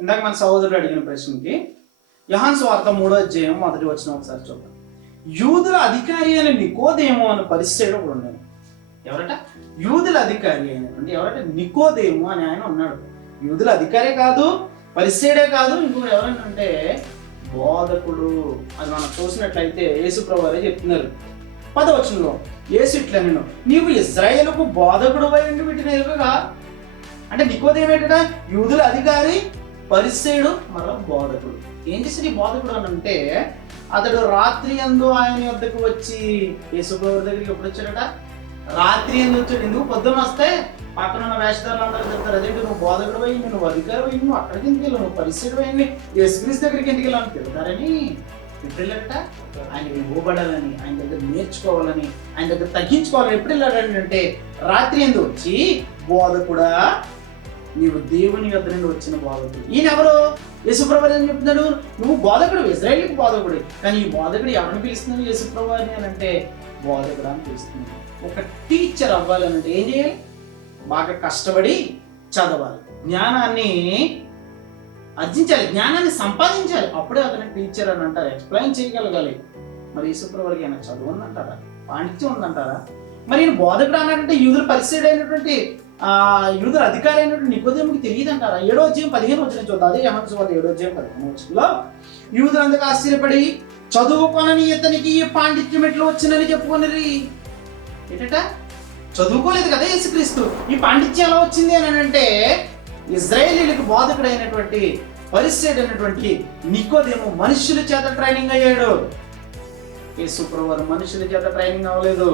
ఇందాక మన సహోదరుడు అడిగిన ప్రశ్నకి యోహాను సువార్త 3వ అధ్యాయం 1వ వచనం ఒకసారి చూద్దాం. యూదుల అధికారి అయిన నికోదేము అనే పరిసయ్యుడు ఒకడు ఉన్నాడు. ఎవరట? యూదుల అధికారి అయినటువంటి ఎవరట? నికోదేము అని ఆయన ఉన్నాడు. యూదుల అధికారే కాదు, పరిసయ్యుడే కాదు, ఇంకొకటి ఎవరంటే బోధకుడు. అది మనం చూసినట్లయితే యేసుప్రభువు వారే చెప్తున్నారు 10వ వచనంలో. యేసు ఇట్లా నేను నీవు ఇశ్రాయేలుకు బోధకుడు అయి వీటిని ఎరుగగా. అంటే నికోదేము ఏంటట? యూదుల అధికారి, పరిసయ్యుడు, మరలా బోధకుడు. ఏం చేసి ఈ బోధకుడు అని అంటే అతడు రాత్రి యందు ఆయన వద్దకు వచ్చి యేసుప్రభువు దగ్గరికి ఎప్పుడు వచ్చాడట? రాత్రి ఎందు వచ్చాడు. ఎందుకు? పొద్దున వస్తే పక్కన ఉన్న వేషధారులు అందరూ చెప్తారు, అదేంటి నువ్వు బోధకుడు అయ్యి, నువ్వు అధికారం అయ్యి, నువ్వు అక్కడికి ఎందుకు వెళ్ళావు, నువ్వు పరిస్థితి అయ్యి యేసుక్రీస్తు దగ్గరికి ఎందుకు వెళ్ళాలని తిరుగుతారని ఎప్పుడు వెళ్ళట? ఆయనకి ఇవ్వబడాలని, ఆయన దగ్గర నేర్చుకోవాలని, ఆయన దగ్గర తగ్గించుకోవాలని ఎప్పుడు వెళ్ళాడని అంటే రాత్రి ఎందు వచ్చి బోధకుడా నీవు దేవుని వద్ద నుండి వచ్చిన బోధకుడు. ఈయన ఎవరు? యేసుప్రభువు ఏం చెప్తున్నాడు? నువ్వు బోధకుడు, ఇశ్రాయేలుకు బోధకుడు. కానీ ఈ బోధకుడు ఎవరిని పిలుస్తున్నాడు? యేసుప్రభువు అని అంటే బోధకుడు అని పిలుస్తున్నాడు. ఒక టీచర్ అవ్వాలంటే ఏం చేయాలి? బాగా కష్టపడి చదవాలి, జ్ఞానాన్ని అర్జించాలి, జ్ఞానాన్ని సంపాదించాలి. అప్పుడే అతని టీచర్ అని అంటారు, ఎక్స్ప్లెయిన్ చేయగలగాలి. మరి యేసుప్రభువుకి ఏమైనా చదువు ఉందంటారా? పాండిత్యం ఉందంటారా? మరి ఈయన బోధకుడు అన్నట్టు యూదుల పరిస్థితి అయినటువంటి యూదుల అధికారి అయినటువంటి నికోదేముకి తెలియదు అంటారా? 7వ అధ్యాయం 15వ వచనం చూద్దాం. అదే యోహాను సువార్త 7వ అధ్యాయం 15వ వచనంలో యూదులు అందుకు ఆశ్చర్యపడి చదువుకొనని ఇతనికి ఈ పాండిత్యం ఎట్లా వచ్చిందని చెప్పుకొనిరి. ఏంటట? చదువుకోలేదు కదా యేసుక్రీస్తు, ఈ పాండిత్యం ఎలా వచ్చింది అని అంటే ఇశ్రాయేలీలకు బోధకుడైనటువంటి పరిసయ్యుడు అయినటువంటి నికోదేము మనుషుల చేత ట్రైనింగ్ అయ్యాడు. యేసుప్రభువు వారు మనుషుల చేత ట్రైనింగ్ అవ్వలేదు,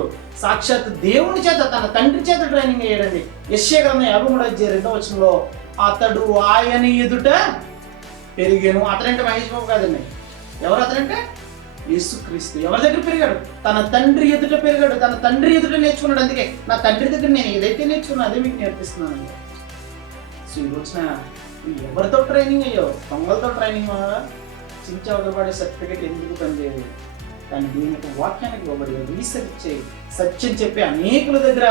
సాక్షాత్ దేవుని చేత, తన తండ్రి చేత ట్రైనింగ్ అయ్యాడండి. యెషయా గ్రంథం 53:2వ వచనంలో అతడు ఆయన ఎదుట పెరిగాను. అతడంటే మహేష్ బాబు కాదండి. ఎవరు అతడంటే? యేసుక్రీస్తు. ఎవరి దగ్గర పెరిగాడు? తన తండ్రి ఎదుట పెరిగాడు, తన తండ్రి ఎదుట నేర్చుకున్నాడు. అందుకే నా తండ్రి దగ్గర నేను ఏదైతే నేర్చుకున్నా అదే మీకు నేర్పిస్తున్నాను. సో ఈ రోజున ఎవరితో ట్రైనింగ్ అయ్యో? దొంగలతో ట్రైనింగ్ చించవలబడే సర్టిఫికేట్ ఎందుకు పనిచేయదు? కానీ దీని యొక్క వాక్యానికి ఇవ్వబడి రీసెర్చ్ చేయి, సత్యం చెప్పి అనేకుల దగ్గర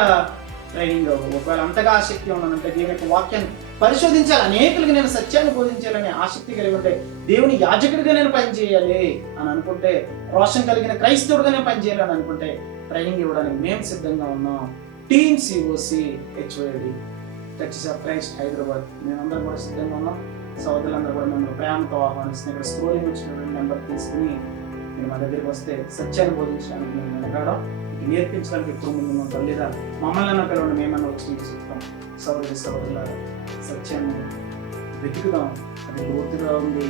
ట్రైనింగ్ అవ్వదు. ఒకవేళ అంతగా ఆసక్తి ఉన్నానంటే దీని యొక్క వాక్యాన్ని పరిశోధించాలి, అనేకులకి నేను సత్యాన్ని బోధించాలని ఆసక్తి కలిగి ఉంటే, దేవుని యాజకుడిగా నేను పనిచేయాలి అని అనుకుంటే, రోషం కలిగిన క్రైస్తవుడిగా నేను పనిచేయాలని అనుకుంటే ట్రైనింగ్ ఇవ్వడానికి మేము సిద్ధంగా ఉన్నాం. Team COC HOD churches of Christ Hyderabad మేమందరం కూడా సిద్ధంగా ఉన్నాం. సోదరులందరూ కూడా మిమ్మల్ని ప్రేమతో ఆహ్వానిస్తున్నాం. ఇక్కడ స్క్రోలింగ్ వచ్చినటువంటి నెంబర్ తీసుకుని మీరు మా దగ్గరికి వస్తే సత్యాన్ని బోధించడానికి మేము వెనకాడం, నేర్పించడానికి ఎప్పుడు ముందు తల్లిదా మమ్మల్ని అన్న పిల్లలు మేమన్నా వచ్చి చెప్తాం. సోదరుల సత్యాన్ని వెతుకుదాం. అది లోతుగా ఉంది,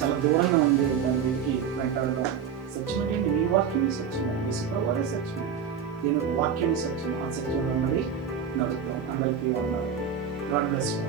చాలా దూరంగా ఉంది, దాన్ని వెతికి వెంటాడదాం. సత్యం ఏంటి? నీ వాక్యం సత్యం, యేసుప్రభువు వారే సత్యం, దీని వాక్యం సత్యం. ఆ సత్యంలో ఉన్నది నడుపుతాం. అందరికీ ఉన్నారు. God bless you.